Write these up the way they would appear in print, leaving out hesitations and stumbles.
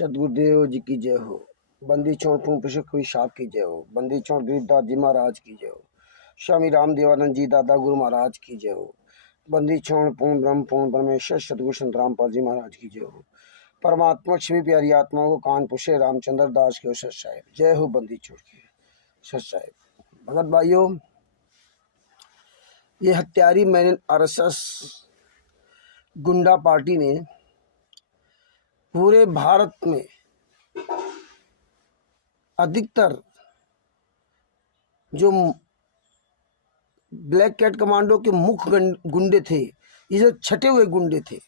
सदगुरुदेव जी की जय हो। बंदी छोड़ पूर्ण पुष्प कोई साहब की जय हो। बंदी छोड़ गरीबदास जी महाराज की जय हो। स्वामी राम देवानंद जी दादा गुरु महाराज की जय हो। बंदी छोड़ पूर्ण ब्रह्म पूर्ण परमेश्वर सदगुरु संत रामपाल जी महाराज की जय हो। परमात्मा लक्ष्मी प्यारी आत्मा को कानपुर से रामचंद्र दास के सत साहेब जय हो। बंदी छोड़ के सत साहेब। भगत भाइयों, ये हत्यारी मैंने आरएसएस गुंडा पार्टी ने पूरे भारत में अधिकतर जो ब्लैक कैट कमांडो के मुख्य गुंडे थे, ये सब छटे हुए गुंडे थे,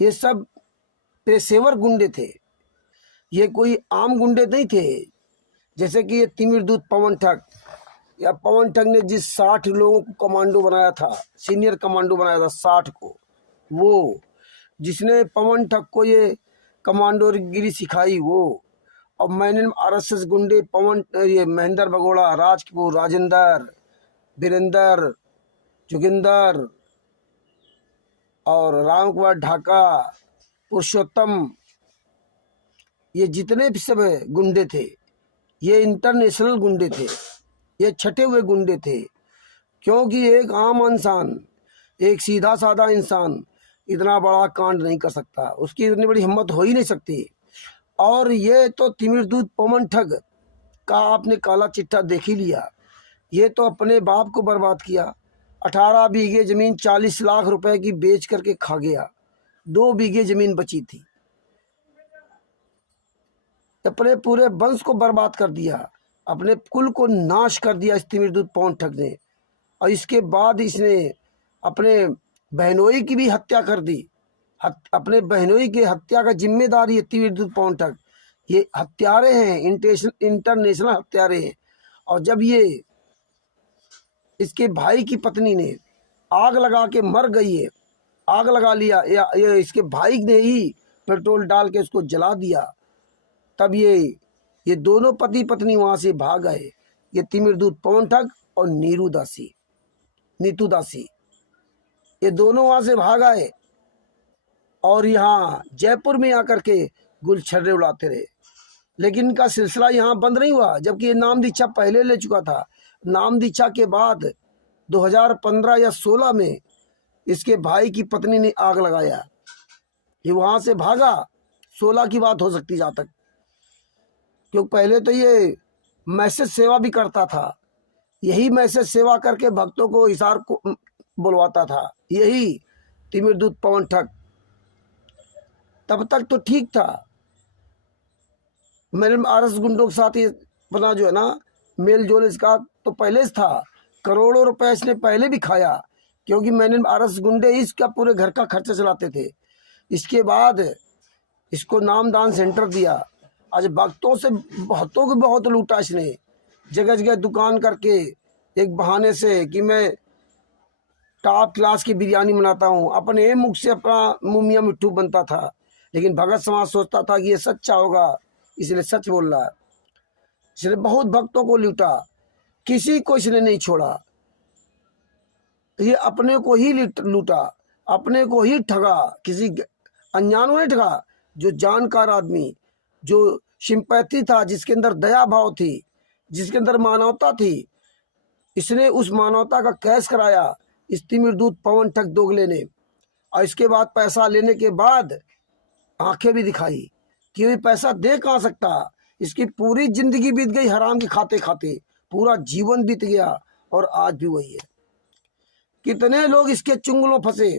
ये सब पेशेवर गुंडे थे। ये कोई आम गुंडे नहीं थे। जैसे कि ये तिमिर दूत पवन ठग, या पवन ठग ने जिस 60 लोगों को कमांडो बनाया था, सीनियर कमांडो बनाया था 60 को, वो जिसने पवन ठग को ये कमांडोगिरी सिखाई वो। और मैंने आरएसएस गुंडे ये महेंद्र भगोड़ा, राज कपूर, राजेंद्र, वीरेंद्र, जोगिंदर और राम कुमार ढाका, पुरुषोत्तम, ये जितने भी सब गुंडे थे, ये इंटरनेशनल गुंडे थे, ये छटे हुए गुंडे थे। क्योंकि एक आम इंसान, एक सीधा साधा इंसान इतना बड़ा कांड नहीं कर सकता, उसकी इतनी बड़ी हिम्मत हो ही नहीं सकती। और ये तो तिमिर दूत पवन ठग का आपने काला चिट्ठा देख ही लिया। ये तो अपने बाप को बर्बाद किया। 18 बीघे जमीन 40 लाख रुपए की बेच करके खा गया। 2 बीघे जमीन बची थी। अपने पूरे वंश को बर्बाद कर दिया, अपने कुल को नाश कर दिया इस तिमिर दूत पवन ठग ने। और इसके बाद इसने अपने बहनोई की भी हत्या कर दी। अपने बहनोई की हत्या का जिम्मेदार ये तिमिर दूत पवन ठग, ये हत्यारे हैं, इंटरनेशनल हत्यारे हैं। और जब ये इसके भाई की पत्नी ने आग लगा के मर गई है, आग लगा लिया, या इसके भाई ने ही पेट्रोल डाल के उसको जला दिया, तब ये दोनों पति पत्नी वहां से भाग गए। ये तिमिर दूत पवन ठग और नीतू दासी, ये दोनों वहां से भाग आए और यहाँ जयपुर में आकर के गुलछर्रे उड़ाते रहे। लेकिन इनका सिलसिला यहाँ बंद नहीं हुआ, जबकि ये नाम दीक्षा पहले ले चुका था। नाम दीक्षा के बाद 2015 या 16 में इसके भाई की पत्नी ने आग लगाया। ये वहां से भागा, 16 की बात हो सकती जहाँ तक, क्योंकि पहले तो ये मैसेज सेवा भी करता था। यही मैसेज सेवा करके भक्तों को इशार को बुलवाता था, यही तिमिर दूत पवन ठग। तब तक तो ठीक था। मेरे आरएस गुंडों के साथ ये अपना जो है ना मेल जोल इसका तो पहले से था। करोड़ों रुपए इसने पहले भी खाया, क्योंकि मैंने आरएस गुंडे इसका पूरे घर का खर्चा चलाते थे। इसके बाद इसको नामदान सेंटर दिया। आज भक्तों को बहुत लूटा इसने। जगह जगह दुकान करके एक बहाने से कि मैं टॉप क्लास की बिरयानी बनाता हूँ, अपने मुख से अपना मुमिया मिट्टू बनता था। लेकिन भगत समाज सोचता था कि ये सच्चा होगा, इसलिए सच बोल रहा है। इसने बहुत भक्तों को लूटा, किसी को इसने नहीं छोड़ा। ये अपने को ही लूटा, अपने को ही ठगा, किसी अनजानों ने ठगा। जो जानकार आदमी, जो सिंपैथी था, जिसके अंदर दया भाव थी, जिसके अंदर मानवता थी, इसने उस मानवता का कैश कराया इस तिमिर दूत पवन ठग दोगले ने। और इसके बाद पैसा लेने के बाद आंखें भी दिखाई कि ये पैसा दे कहाँ सकता। इसकी पूरी जिंदगी बीत गई हराम की खाते खाते, पूरा जीवन बीत गया और आज भी वही है। कितने लोग इसके चुंगलों फंसे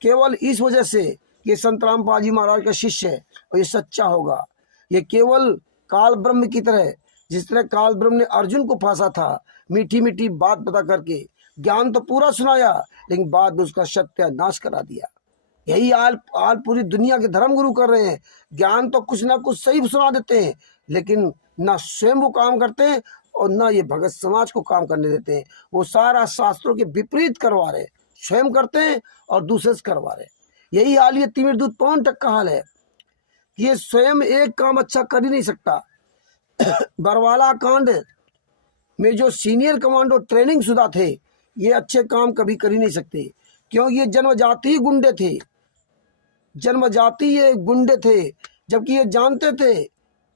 केवल इस वजह से कि संत रामपाल जी महाराज का शिष्य है और ये सच्चा होगा। ये केवल काल ब्रह्म की तरह, जिस तरह काल ब्रह्म ने अर्जुन को फांसा था, मीठी मीठी बात बता करके ज्ञान तो पूरा सुनाया, लेकिन बाद में उसका सत्यानाश करा दिया। यही हाल पूरी दुनिया के धर्म गुरु कर रहे हैं। ज्ञान तो कुछ ना कुछ सही सुना देते हैं, लेकिन ना स्वयं वो काम करते हैं और ना ये भगत समाज को काम करने देते हैं। वो सारा शास्त्रों के विपरीत करवा रहे, स्वयं करते हैं और दूसरे से करवा रहे। यही हाल ये तिमिर दूत पवन ठग का हाल है। ये स्वयं एक काम अच्छा कर ही नहीं सकता। बरवाला कांड में जो सीनियर कमांडो ट्रेनिंग शुदा थे, ये अच्छे काम कभी कर ही नहीं सकते, क्योंकि ये जन्मजाति गुंडे थे। जन्मजाति ये गुंडे थे। जबकि ये जानते थे।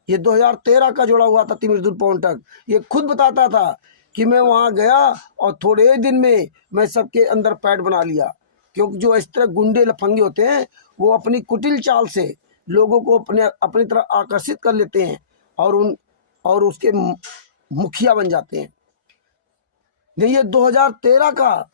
ये 2013 का जुड़ा हुआ था तिमिरदुद पवन ठग। ये खुद बताता था कि मैं वहाँ गया और थोड़े ही दिन में मैं सबके अंदर पैड बना लिया। क्योंकि जो इस तरह गुंडे लफंगे होते हैं वो अपनी कुटिल चाल से लोगों को अपनी तरफ आकर्षित कर लेते हैं और उसके मुखिया बन जाते हैं। नहीं, ये 2013 का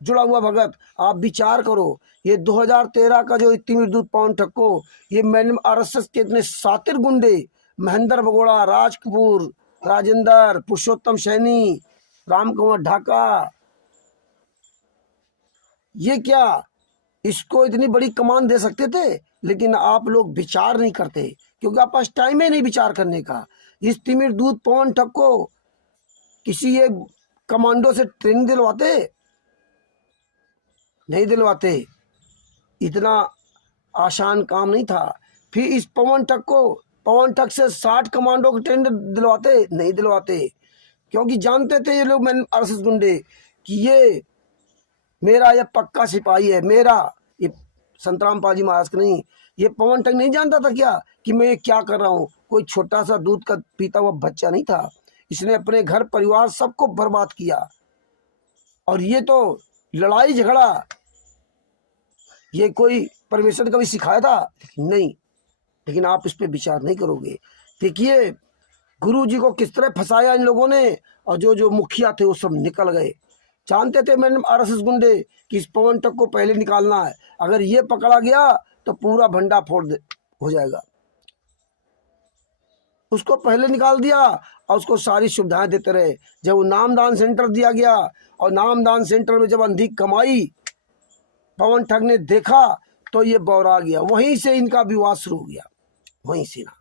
जुड़ा हुआ भगत, आप विचार करो। ये 2013 का जो तिमिरदुद पवन ठग को ये मैंने आरएसएस के इतने सातिर गुंडे, महेंद्र बगोड़ा, राज कपूर, राजेंद्र, पुरुषोत्तम सैनी, राम कुमार ढाका, ये क्या इसको इतनी बड़ी कमान दे सकते थे? लेकिन आप लोग विचार नहीं करते क्योंकि आप पास टाइम ही नहीं विचार करने का। इस तिमिरदुद पवन ठग को किसी एक कमांडो से ट्रेनिंग दिलवाते? नहीं दिलवाते। इतना आसान काम नहीं था। फिर इस पवन ठग से 60 कमांडो को ट्रेनिंग दिलवाते? नहीं दिलवाते। क्योंकि जानते थे ये लोग, मैंने आरएसएस गुंडे, कि ये मेरा ये पक्का सिपाही है। मेरा ये संतराम पाजी महाराज का नहीं। ये पवन ठग नहीं जानता था क्या कि मैं ये क्या कर रहा हूँ? कोई छोटा सा दूध का पीता हुआ बच्चा नहीं था। इसने अपने घर परिवार सबको बर्बाद किया। और ये तो लड़ाई झगड़ा ये कोई परमेश्वर ने कभी सिखाया था? नहीं। लेकिन आप इस पे विचार नहीं करोगे। देखिए गुरु जी को किस तरह फंसाया इन लोगों ने, और जो मुखिया थे वो सब निकल गए। जानते थे मैंने आरएसएस गुंडे कि इस पवन ठग को पहले निकालना है। अगर ये पकड़ा गया तो पूरा भंडा फोड़ हो जाएगा। उसको पहले निकाल दिया और उसको सारी सुविधाएं देते रहे। जब वो नामदान सेंटर दिया गया और नामदान सेंटर में जब अंधी कमाई पवन ठग ने देखा तो ये बौरा गया। वहीं से इनका विवाद शुरू हो गया, वहीं से ना।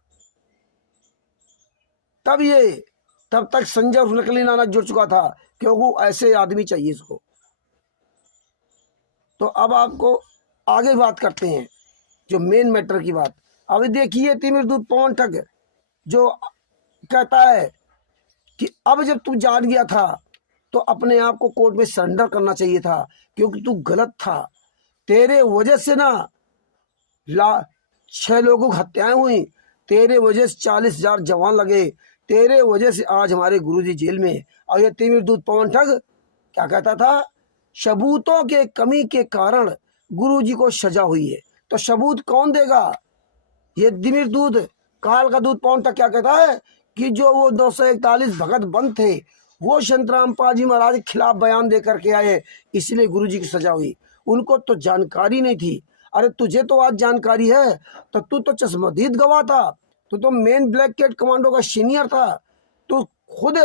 तब तक संजय उर्फ नकली नाना जुड़ चुका था क्योंकि ऐसे आदमी चाहिए इसको। तो अब आपको आगे बात करते हैं जो मेन मैटर की बात। अभी देखिए तिमिरदुद पवन ठग जो कहता है कि अब जब तू जान गया था तो अपने आप को कोर्ट में सरेंडर करना चाहिए था क्योंकि तू गलत था। तेरे वजह से ना 6 लोगों की हत्याएं हुई, तेरे वजह से 40,000 जवान लगे, तेरे वजह से आज हमारे गुरुजी जेल में। और ये तिमिरदुद पवन ठग क्या कहता था? सबूतों के कमी के कारण गुरुजी को सजा हुई है। तो सबूत कौन देगा? ये तिमिरदुद काल का दूध पवन ठग क्या कहता है कि जो वो 241 भगत बंद थे वो संतराम पाजी महाराज के खिलाफ बयान दे करके आए, इसलिए गुरुजी की सजा हुई। उनको तो जानकारी नहीं थी। अरे तुझे तो आज जानकारी है, तो तू तो चश्मदीद गवाह था, तू तो मेन ब्लैक कैट कमांडो का सीनियर था, तू खुद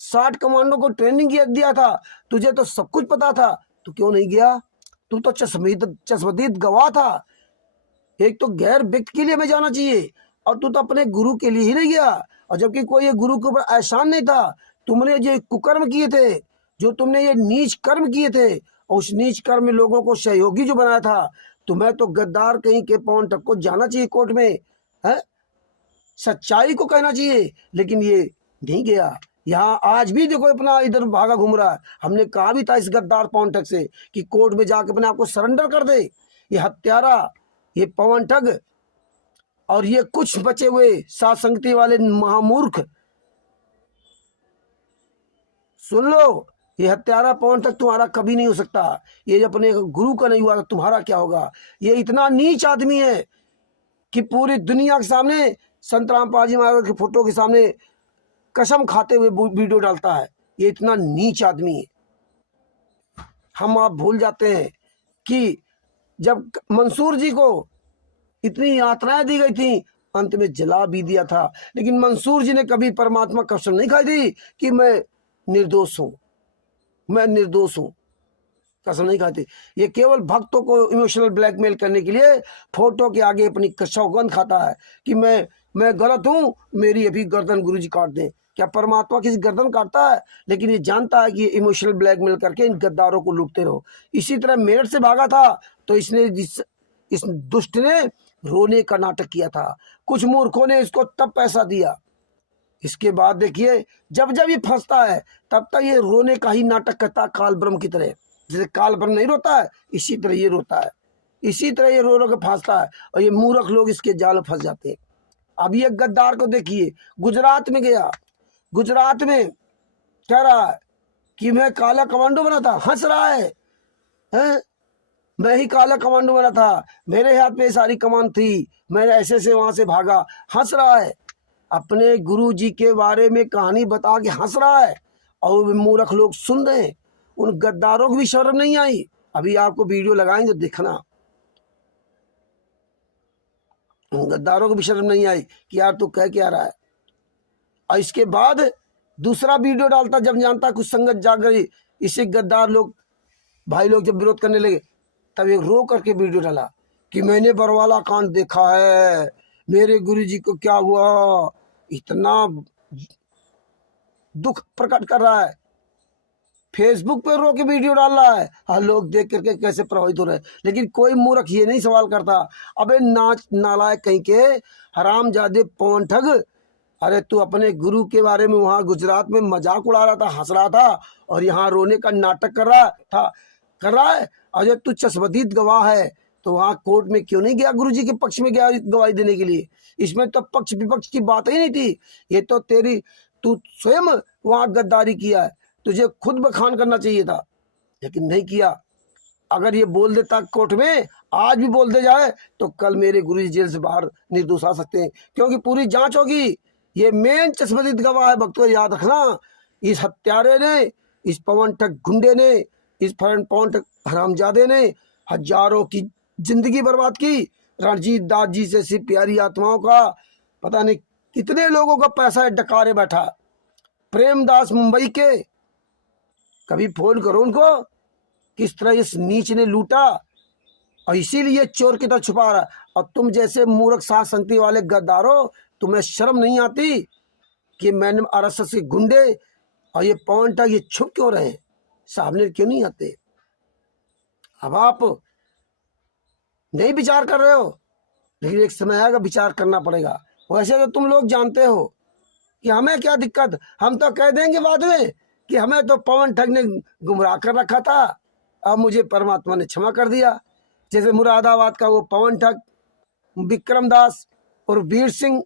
60 कमांडो को ट्रेनिंग दिया था, तुझे तो सब कुछ पता था, तू क्यों नहीं गया? तू तो चश्मदीद गवाह था। एक तो गैर व्यक्ति के लिए हमें जाना चाहिए और तू तो अपने गुरु के लिए ही नहीं गया। और जबकि कोई ये गुरु के ऊपर एहसान नहीं था। तुमने जो कुकर्म किए थे, जो तुमने ये नीच कर्म किए थे, और उस नीच कर्म में लोगों को सहयोगी जो बनाया था, तुम्हें तो गद्दार कहीं के पवन ठग को जाना चाहिए कोर्ट में, है सच्चाई को कहना चाहिए। लेकिन ये नहीं गया। यहाँ आज भी देखो अपना इधर भागा घूम रहा है। हमने कहा भी था इस गद्दार पवन ठग से कि कोर्ट में जाकर अपने आप को सरेंडर कर दे। ये हत्यारा, ये पवन ठग और ये कुछ बचे हुए सात संगति वाले महामूर्ख, सुन लो, ये हत्यारा पवन ठग तुम्हारा कभी नहीं हो सकता। ये अपने गुरु का नहीं हुआ तो तुम्हारा क्या होगा? ये इतना नीच आदमी है कि पूरी दुनिया के सामने संतराम पाजी महाराज के फोटो के सामने कसम खाते हुए वीडियो डालता है। ये इतना नीच आदमी है। हम आप भूल जाते हैं कि जब मंसूर जी को इतनी यातनाएं दी गई थी, अंत में जला भी दिया था, लेकिन मंसूर जी ने कभी परमात्मा कसम नहीं खाई थी कि मैं निर्दोष हूं, मैं निर्दोष हूं, कसम नहीं खाते। ये केवल भक्तों को इमोशनल ब्लैकमेल करने के लिए फोटो के आगे अपनी सौगंध खाता है कि मैं गलत हूं, मेरी अभी गर्दन गुरुजी काट दें। क्या परमात्मा किसी गर्दन काटता है? लेकिन ये जानता है कि ये इमोशनल ब्लैकमेल करके इन गद्दारों को लूटते रहो। इसी तरह मेरठ से भागा था तो इस दुष्ट ने रोने का नाटक किया था। कुछ मूर्खों ने इसको तब पैसा दिया। इसके बाद देखिए जब ये फंसता है तब तक ये रोने का ही नाटक करता है, काल ब्रह्म की तरह। जैसे काल ब्रह्म नहीं रोता है, इसी तरह ये रोता है। इसी तरह ये रो रो के फांसता है और ये मूर्ख लोग इसके जाल में फंस जाते हैं। अब ये गद्दार को देखिए, गुजरात में गया, गुजरात में कह रहा है कि मैं काला कमांडो बना था, हंस रहा है, हैं? मैं ही काला कमांडो बना था, मेरे हाथ में सारी कमान थी, मैं ऐसे से वहां से भागा, हंस रहा है। अपने गुरु जी के बारे में कहानी बता के हंस रहा है और मूर्ख लोग सुन रहे हैं। उन गद्दारों को भी शर्म नहीं आई। अभी आपको वीडियो लगाएंगे देखना, उन गद्दारों को भी शर्म नहीं आई कि यार तू कह क्या रहा है। और इसके बाद दूसरा वीडियो डालता जब जानता कुछ संगत जाग गई, इसे गद्दार लोग भाई लोग जब विरोध करने लगे तब एक रो करके वीडियो डाला कि मैंने बरवाला कांड देखा है, मेरे गुरुजी को क्या हुआ, इतना दुख प्रकट कर रहा है, फेसबुक पे रो के वीडियो डाल रहा है। हाँ, लोग देख करके कैसे प्रभावित हो रहे हैं, लेकिन कोई मूर्ख ये नहीं सवाल करता, अबे नालायक कहीं के हरामजादे पवन ठग, अरे तू अपने गुरु के बारे में वहां गुजरात में मजाक उड़ा रहा था, हंस रहा था, और यहाँ रोने का नाटक कर रहा है। और जब तू चश्मदीद गवाह है तो वहां कोर्ट में क्यों नहीं गया, गुरुजी के पक्ष में गया गवाही देने के लिए? इसमें तो पक्ष विपक्ष की बात ही नहीं थी, ये तो तू स्वयं वहां गद्दारी किया है, तुझे खुद बखान करना चाहिए था, लेकिन नहीं किया। अगर ये बोल देता कोर्ट में, आज भी बोल दे जाए, तो कल मेरे गुरुजी जेल से बाहर निर्दोष आ सकते हैं, क्योंकि पूरी जांच होगी। ये मेन चश्मदीद गवाह है, भक्तों याद रखना। इस हत्यारे ने, इस पवन ठग गुंडे ने, इस पवन ठग हरामजादे ने हजारों की जिंदगी बर्बाद की। रणजीत दास जी जैसी प्यारी आत्माओं का पता नहीं कितने लोगों का पैसा डकारे बैठा। प्रेमदास मुंबई के, कभी फोन करो उनको, किस तरह इस नीच ने लूटा, और इसीलिए चोर की तरह छुपा रहा। और तुम जैसे मूर्ख साथ संगति वाले गद्दारों, तुम्हें शर्म नहीं आती कि मैंने आरएसएस के गुंडे और ये पवन ठग ये छुप क्यों रहे, सामने क्यों नहीं आते? अब आप नहीं विचार कर रहे हो, लेकिन एक समय आएगा विचार करना पड़ेगा। वैसे तो तुम लोग जानते हो कि हमें क्या दिक्कत, हम तो कह देंगे बाद में कि हमें तो पवन ठग ने गुमराह कर रखा था, अब मुझे परमात्मा ने क्षमा कर दिया। जैसे मुरादाबाद का वो पवन ठग विक्रम दास और वीर सिंह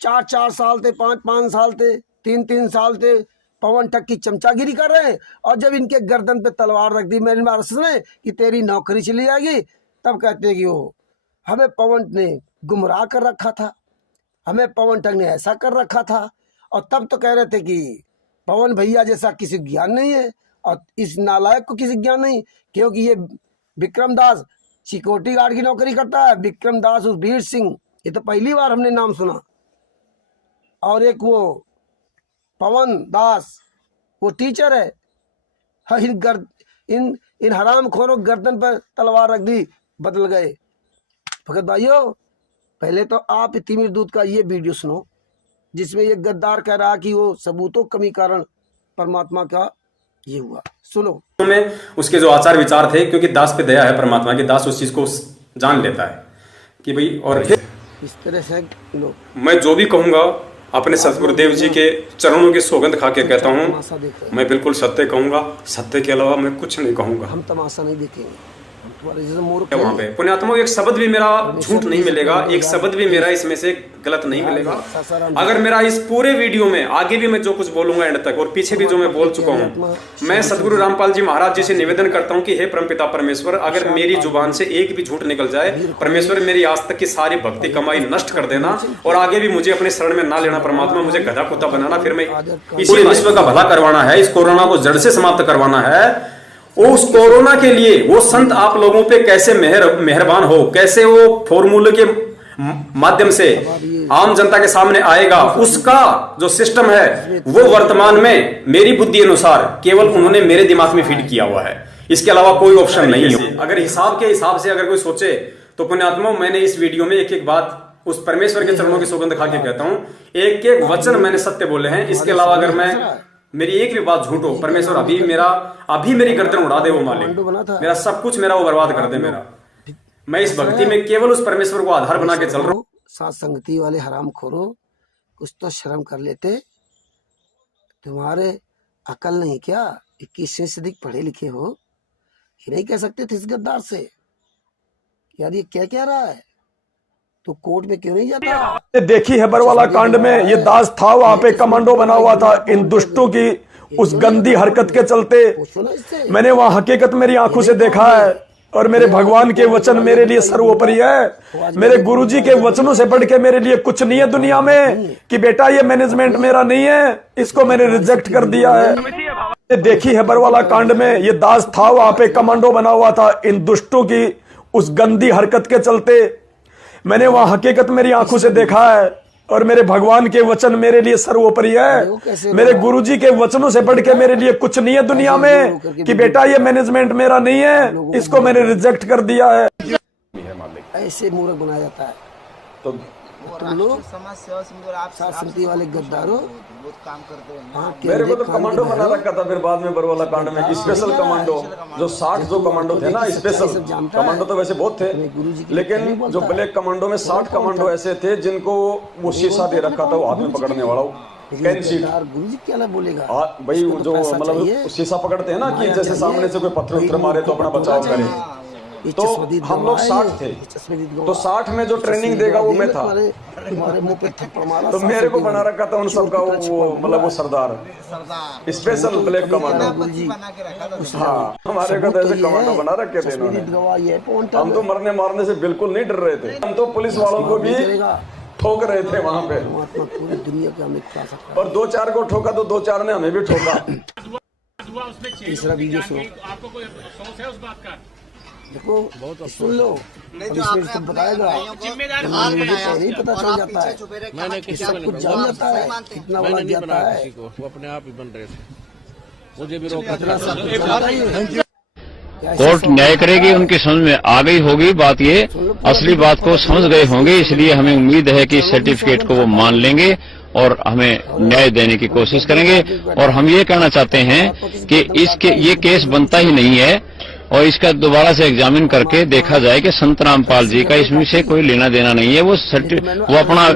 4-4 साल थे, 5-5 साल थे, 3-3 साल थे, पवन ठग की चमचागिरी कर रहे हैं। और जब इनके गर्दन पे तलवार रख दी मैंने आरएसएस ने कि तेरी नौकरी चली जाएगी, तब कहते कि वो हमें पवन ने गुमराह कर रखा था, हमें पवन ठग ने ऐसा कर रखा था। और तब तो कह रहे थे कि पवन भैया जैसा किसी ज्ञान नहीं है, और इस नालायक को किसी ज्ञान नहीं, क्योंकि ये विक्रम दास सिक्योरिटी गार्ड की नौकरी करता है। विक्रम दास उस वीर सिंह, ये तो पहली बार हमने नाम सुना। और एक वो पवन दास वो टीचर है। हाँ, इन हरामखोरों गर्दन पर तलवार रख दी, बदल गए। भगत भाइयों, पहले तो आप तिमिर दूत का ये वीडियो सुनो जिसमें ये गद्दार कह रहा कि वो सबूतों कमी कारण परमात्मा का ये हुआ। सुनो। में उसके जो आचार विचार थे, क्योंकि दास पे दया है परमात्मा की, दास उस चीज को जान लेता है कि भाई। और इस तरह से लो, मैं जो भी कहूंगा अपने सतगुरुदेव जी के चरणों की सौगंध खा के कहता हूँ, मैं बिल्कुल सत्य कहूंगा, सत्य के अलावा मैं कुछ नहीं कहूंगा। हम तमाशा नहीं देखेंगे, वहाँ पे पुण्यात्मा एक शब्द भी मेरा झूठ नहीं मिलेगा, एक शब्द भी मेरा इसमें से गलत नहीं मिलेगा। अगर मेरा इस पूरे वीडियो में आगे भी मैं जो कुछ बोलूंगा एंड तक, और पीछे भी जो मैं बोल चुका हूँ, मैं सदगुरु रामपाल जी महाराज जी से निवेदन करता हूँ कि हे परमपिता परमेश्वर, अगर मेरी जुबान से एक भी झूठ निकल जाए, परमेश्वर मेरी आज तक की सारी भक्ति कमाई नष्ट कर देना, और आगे भी मुझे अपने शरण में ना लेना परमात्मा, मुझे गधा कुत्ता बनाना, फिर मैं इसी विश्व का भला करवाना है, इस कोरोना को जड़ से समाप्त करवाना है। उस कोरोना के लिए वो संत आप लोगों पे कैसे मेहरबान हो, कैसे वो फॉर्मूले के माध्यम से आम जनता के सामने आएगा, उसका जो सिस्टम है वो वर्तमान में मेरी बुद्धि अनुसार केवल उन्होंने मेरे दिमाग में फिट किया हुआ है, इसके अलावा कोई ऑप्शन नहीं है। अगर हिसाब के हिसाब से अगर कोई सोचे तो पुण्यात्मा, मैंने इस वीडियो में एक एक बात उस परमेश्वर के चरणों की सौगंध खा के कहता हूँ, एक एक वचन मैंने सत्य बोले हैं। इसके अलावा अगर मैं मेरी एक भी बात झूठ हो, परमेश्वर अभी मेरी गर्दन उड़ा दे वो मालिक, मेरा सब कुछ मेरा वो बर्बाद कर दे मेरा। मैं इस भक्ति में केवल उस परमेश्वर को आधार बना के चल रहा हूँ। साथ संगति वाले हराम खोरो, कुछ तो शर्म कर लेते, तुम्हारे अकल नहीं क्या? 21वीं सदी पढ़े लिखे हो, ये नहीं कह सकते थे इस गद्दार से? यार ये क्या कह रहा है, तो कोर्ट में क्यों नहीं जाता? देखी है बरवाला कांड में ये दास था, वहां पे कमांडो बना हुआ था। इन दुष्टों की उस गंदी हरकत के चलते पूछो ना इससे। मैंने वहां हकीकत मेरी आंखों से देखा है। और मेरे भगवान के वचन मेरे लिए सर्वोपरि है। मेरे गुरुजी के वचनों से बढ़ के मेरे लिए कुछ नहीं है दुनिया में, कि बेटा ये मैनेजमेंट मेरा नहीं है, इसको मैंने रिजेक्ट कर दिया है। देखी है बरवाला कांड में ये दास था, वहां पे कमांडो बना हुआ था। इन दुष्टों की उस गंदी हरकत के चलते मैंने वहां हकीकत मेरी आंखों से देखा है। और मेरे भगवान के वचन मेरे लिए सर्वोपरि है। मेरे गुरुजी के वचनों से बढ़ के मेरे लिए कुछ नहीं है दुनिया में, कि बेटा ये मैनेजमेंट मेरा नहीं है, इसको मैंने रिजेक्ट कर दिया है। ऐसे मूर्ख बनाया जाता है। तो तुम लोग समाज सेवा सिंधु आप सात समिति वाले गद्दारों, बहुत काम करते हैं। हाँ, मेरे को तो केंद्रीय कमांडो खान के बना रखा था। फिर बाद में बरवाला कांड में स्पेशल कमांडो, जो 60 जो कमांडो थे ना, स्पेशल कमांडो तो वैसे बहुत थे, लेकिन जो ब्लैक कमांडो में 60 कमांडो ऐसे थे जिनको वो शीशा दे रखा था, वो हाथ में पकड़ने वाला कैन शीट। गुरु जी क्या बोलेगा भाई जो मतलब शीशा पकड़ते हैं ना, कि जैसे सामने से कोई पत्थर उत्तर मारे तो अपना बचाव करे। तो हम लोग 60 थे, तो 60 में जो ट्रेनिंग देगा वो मैं था। तुम्हारे मुंह पे थप्पड़ मारा। तो मेरे को बना रखा था उन सबका वो मतलब वो सरदार स्पेशल ब्लैक कमांडो। बना के रखा था। हाँ, हमारे को तो ऐसे कमांडो बना रखे थे इन्होंने। हम तो मरने मारने से बिल्कुल नहीं डर रहे थे। हम तो पुलिस वालों को भी ठोक रहे थे वहां पे। पूरी दुनिया का हमें क्या सकता और 2-4 को ठोका तो 2-4 ने हमें भी ठोका। तीसरा वीडियो सुनो, आपको कोई अफसोस है उस बात का? देखो सुन लो, और इसमें सब बताएगा। मुझे पहले ही पता चल जाता है, मैंने किसी को सब कुछ जान जाता है, कितना बड़ा नहीं जाता बनाया है। किसी को, वो अपने आप ही बन रहे थे। मुझे भी रोका इतना सब कुछ जानता ही है। कोर्ट न्याय करेगी, उनकी समझ में आ गई होगी बात। ये असली बात को समझ गए होंगे, इसलिए हमें उम्मीद है कि इस सर्टिफिकेट को वो मान लेंगे और हमें न्याय देने की कोशिश करेंगे। और हम ये कहना चाहते हैं कि ये केस बनता ही नहीं है, और इसका दोबारा से एग्जामिन करके देखा जाए कि संत रामपाल जी का इसमें से कोई लेना देना नहीं है। वो अपना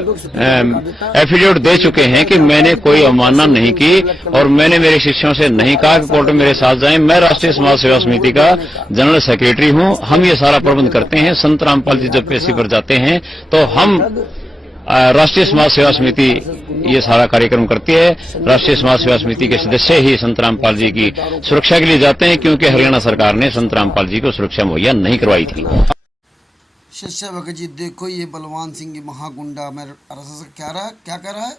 एफिडेविट दे चुके हैं कि मैंने कोई अवमानना नहीं की, और मैंने मेरे शिष्यों से नहीं कहा कि कोर्ट में मेरे साथ जाएं। मैं राष्ट्रीय समाज सेवा समिति का जनरल सेक्रेटरी हूं। हम ये सारा प्रबंध करते हैं। संत रामपाल जी जब पेशी पर जाते हैं तो हम राष्ट्रीय समाज सेवा समिति ये सारा कार्यक्रम करती है। राष्ट्रीय समाज सेवा समिति के सदस्य ही संत रामपाल जी की सुरक्षा के लिए जाते हैं, क्योंकि हरियाणा सरकार ने संत रामपाल जी को सुरक्षा मुहैया नहीं करवाई थी। शिष्य भगत जी, देखो ये बलवान सिंह ये महागुंडा में क्या कह रहा है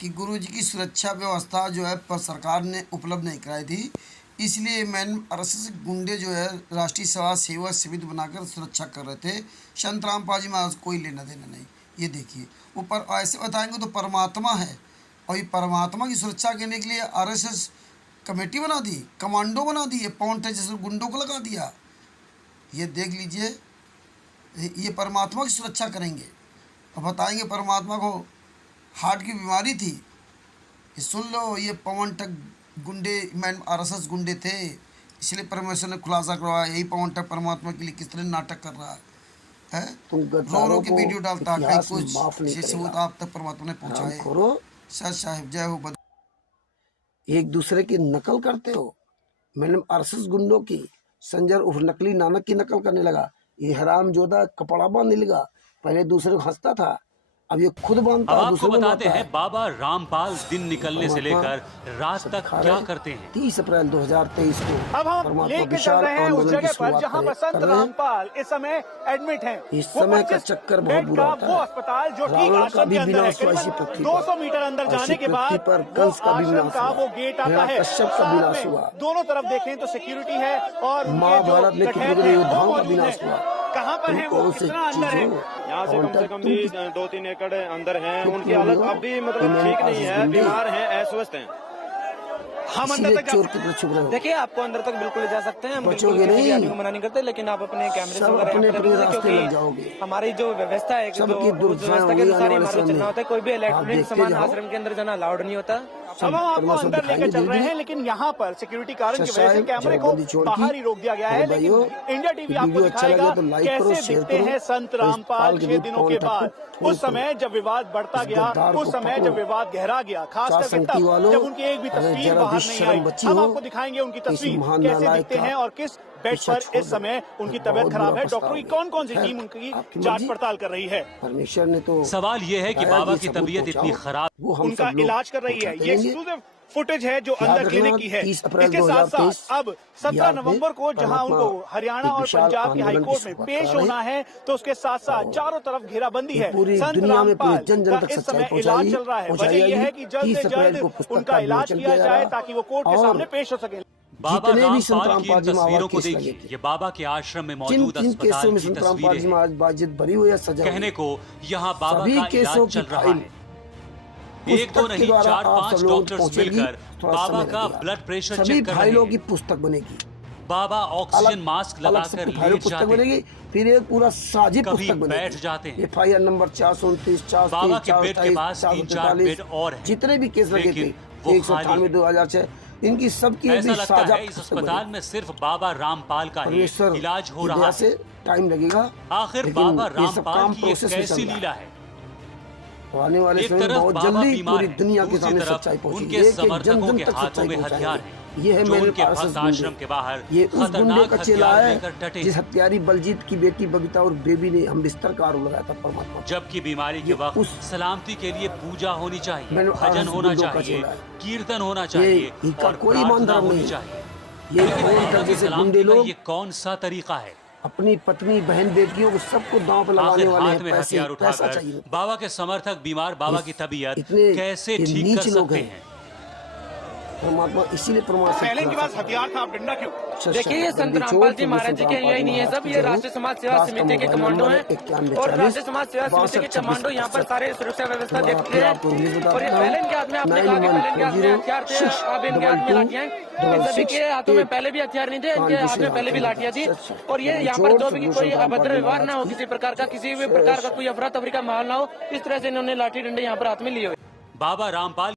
कि गुरु जी की सुरक्षा व्यवस्था जो है पर सरकार ने उपलब्ध नहीं कराई थी, इसलिए मैन आरएसएस गुंडे जो है राष्ट्रीय समाज सेवा समिति बनाकर सुरक्षा कर रहे थे। संत रामपाल जी महाराज कोई लेना देना नहीं। ये देखिए, वो पर ऐसे बताएंगे तो परमात्मा है, और ये परमात्मा की सुरक्षा करने के लिए आरएसएस कमेटी बना दी, कमांडो बना दिए, पौंटे जैसे गुंडों को लगा दिया। ये देख लीजिए, ये परमात्मा की सुरक्षा करेंगे और बताएंगे परमात्मा को हार्ट की बीमारी थी। ये सुन लो, ये पवन टक गुंडे मैन आरएसएस गुंडे थे, इसलिए परमेश्वर ने खुलासा करवाया। यही पवन टक परमात्मा के लिए किस तरह नाटक कर रहा है, रो के वीडियो डालता है, कहीं कुछ सबूत आप तक परमात्मा ने पहुंचाए। सच साहिब जय हो। एक दूसरे की नकल करते हो। मैंने आरएसएस गुंडों की संजय उर्फ नकली नानक की नकल करने लगा। ये हरामजोदा कपड़ा बांधने लगा, पहले दूसरे को हंसता था, अब ये खुद बांधता है। आपको बताते हैं बाबा रामपाल दिन निकलने से लेकर रात तक क्या करते हैं। 30 अप्रैल 2023 को अब हम लेके चल रहे हैं उस जगह पर जहां पर संत रामपाल इस समय एडमिट हैं। इस समय का चक्कर बहुत बुरा होता है। वो अस्पताल जो कि आश्रम के अंदर है, 200 मीटर अंदर जाने के बाद पर कंस का भी विनाश हुआ, वो गेट आता है, कश्यप का विनाश हुआ, दोनों तरफ देखें तो सिक्योरिटी है, और महाभारत में कितने योद्धाओं का विनाश हुआ। कहाँ पर है वो, कितना अंदर है? यहाँ से कम 2-3 एकड़ अंदर हैं। उनकी हालत अब भी मतलब ठीक नहीं है, बीमार हैं, अस्वस्थ हैं। हम अंदर तक चोर की तरह छुप रहे हो। देखिए, आपको अंदर तक बिल्कुल ले जा सकते हैं, हम बचोगे नहीं, किसी को मना नहीं करते, लेकिन आप अपने कैमरे सब अपने रास्ते लग जाओगे। हमारी जो व्यवस्था है, सबकी व्यवस्था के अनुसार ही हमारा चलना होता है। कोई भी इलेक्ट्रॉनिक सामान आश्रम के अंदर जाना अलाउड नहीं होता। अब हम आपको अंदर लेकर चल रहे हैं, लेकिन यहाँ पर सिक्योरिटी कारण की वजह से कैमरे को बाहर ही रोक दिया गया है। लेकिन इंडिया टीवी आपको दिखाएगा कैसे दिखते हैं संत रामपाल 6 दिनों के बाद। उस समय जब विवाद बढ़ता गया, उस समय जब विवाद गहरा गया, खासकर तब जब उनकी एक भी तस्वीर बाहर नहीं आई। हम आपको दिखाएंगे उनकी तस्वीर कैसे दिखते हैं और किस बेड पर इस समय उनकी तबीयत खराब है। डॉक्टरों की कौन कौन सी टीम उनकी जांच पड़ताल कर रही है। परमेश्वर ने तो सवाल ये है कि बाबा की तबीयत इतनी खराब, वो हम उनका सब लोग इलाज कर रही है। ये करेंगे। एक्सक्लूसिव फुटेज है जो याद अंदर रखना, क्लिनिक की है। 30 अप्रैल इसके साथ 2023 साथ अब 17 नवंबर को जहां उनको हरियाणा और पंजाब की हाईकोर्ट में पेश होना है, तो उसके साथ साथ चारों तरफ घेराबंदी है। पूरी संत दुनिया में पूरे रामपाल जन जन का तक इस सच्चाई समय इलाज चल रहा है। वजह यह है कि जल्द से जल्द उनका इलाज किया जाए ताकि वो कोर्ट के सामने पेश हो सके। बाबा जितने भी संत रामपाल की रामपाल जी इन तस्वीरों को केस लगे देखिए। थे, ये बाबा के आश्रम में जिन मौजूद जिन केसों अस्पताल में की संत रामपाल जी तस्वीरें हैं। आज बाजिद भरी हुई है, सजा कहने को यहाँ बाबा सभी का केसों इलाज की चल रहा फाइल है। एक दो नहीं, 4-5 डॉक्टर्स मिलकर बाबा का ब्लड प्रेशर सभी चेक कर रहे फाइलों की हैं। पुस्तक बनेगी, बाबा ऑक्सीजन मास्क अलग लगाकर से फाइलों लेट पुस्तक जाते बनेगी, हैं। फिर एक पूरा साझी कभी पुस्तक बनेगी। बैठ जाते हैं। FIR नंबर 429, बाबा के बेड के पास 3-4 बेड और हैं। जितने भी केस लगे थे लेकिन वो 198 2006 इनकी सबकी ऐसा भी लगता साझा है इस पुस्तक अस्पताल बनेगी। में सिर्फ बाबा रामपाल का ही परमेश्वर इलाज हो की रहा दया है। से टाइम लगेगा, आखिर लेकिन बाबा ये सब रामपाल काम की ये प्रोसेस में कैसी चल रहा लीला है। है। आने वाले एक समय में तरफ बहुत बाबा जल्दी बीमार पूरी हैं, दुनिया के दूसरी सामने तरफ सच्चाई पहुंचेगी। उनके एक एक जन समर्थकों जन के तक हाथों सच्चाई में हथियार पहुंचाएंगे। हैं, ये है जो मेरे उनके पास भक्त आश्रम के बाहर ये उस गुंडे खतरनाक का चेला हथियार है लेकर डटे। जिस हत्यारी बलजीत की बेटी बबीता और बेबी ने हम बिस्तर का आरोप लगाया था परमात्मा पर। जबकि बीमारी के ये वक्त उस- सलामती के लिए पूजा होनी चाहिए, मैंने भजन आरएस होना गुंडों का चाहिए, चेला है। कीर्तन होना चाहिए इनका और कोई प्रार्थना ईमानदार होनी नहीं। चाहिए। ये लेकिन कौन बाबा कर की जैसे सलामती गुंडे का लोग ये कौन सा तरीका है। अपनी पत्नी बहन बेटियों को सबको दांव पे लगाने आखिर वाले हाथ हैं। में पैसे हथियार पैसा उठाकर चाहिए। बाबा के समर्थक बीमार बाबा की तबीयत इतने कैसे ये ठीक नीच कर लोग सकते हैं। हैं। परमात्मा इसीलिए परमात्मा पहले इनके पास हथियार था, अब डंडा क्यों? देखिए ये संत रामपाल जी महाराज जी के यही नहीं है सब, ये राष्ट्रीय समाज सेवा समिति के कमांडो हैं और राष्ट्रीय समाज सेवा समिति के कमांडो यहाँ पर सारे सुरक्षा व्यवस्था देखते हैं। और ये पहले इनके हाथ में आपने कहा कि पहले इनके हाथ में हथियार थे, अब इनके हाथ में लाठियां हैं। इन सभी के हाथों में पहले भी हथियार नहीं थे, इनके हाथ में पहले भी लाठियां थी। और ये यहाँ पर जो भी कोई अभद्र व्यवहार ना हो, किसी प्रकार का किसी भी प्रकार का कोई अफरा तफरी का माहौल ना हो, इस तरह से इन्होंने लाठी डंडे यहाँ पर हाथ में लिए हुए। बाबा रामपाल